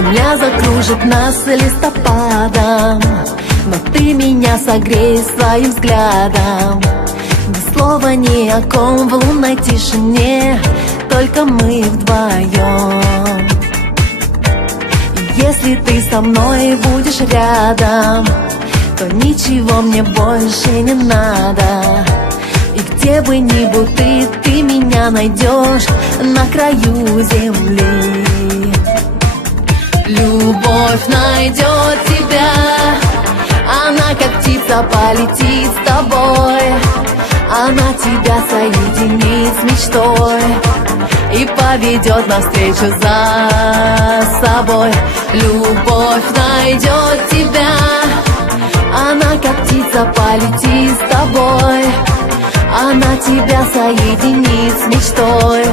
Земля закружит нас листопадом, но ты меня согрей своим взглядом. Ни слова ни о ком в лунной тишине, только мы вдвоем. Если ты со мной будешь рядом, то ничего мне больше не надо. И где бы ни был ты меня найдешь на краю земли. Любовь найдет тебя, она как птица полетит с тобой. Она тебя соединит с мечтой и поведет навстречу за собой. Любовь найдет тебя, она как птица полетит с тобой. Она тебя соединит с мечтой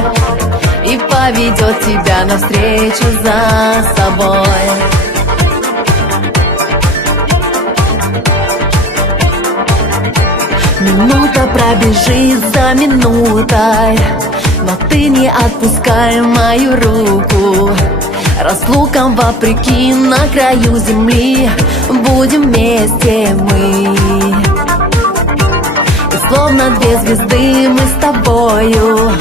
и поведет тебя навстречу за собой. Минута пробежит за минутой, но ты не отпускай мою руку. Разлукам вопреки на краю земли будем вместе мы. И словно две звезды мы с тобою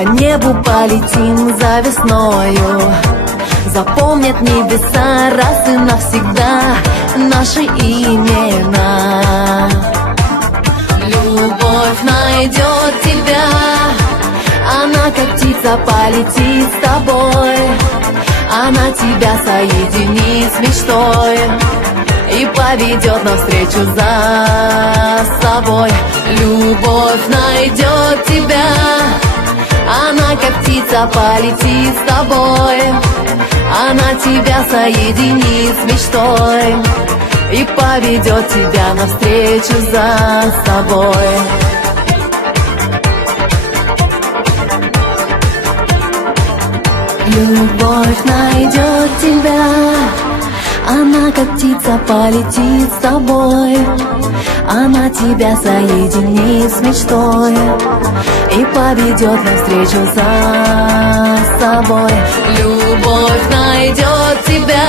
по небу полетим за весною. Запомнят небеса раз и навсегда наши имена. Любовь найдет тебя, она как птица полетит с тобой. Она тебя соединит с мечтой и поведет навстречу за собой. Любовь найдет тебя, она как птица полетит с тобой. Она тебя соединит с мечтой и поведет тебя навстречу за собой. Любовь найдет тебя, она как птица полетит с тобой. Она тебя соединит с мечтой и поведет навстречу за собой. Любовь найдет тебя,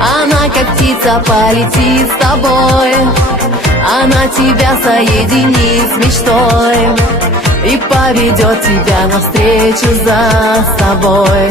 она как птица полетит с тобой. Она тебя соединит с мечтой и поведет тебя навстречу за собой.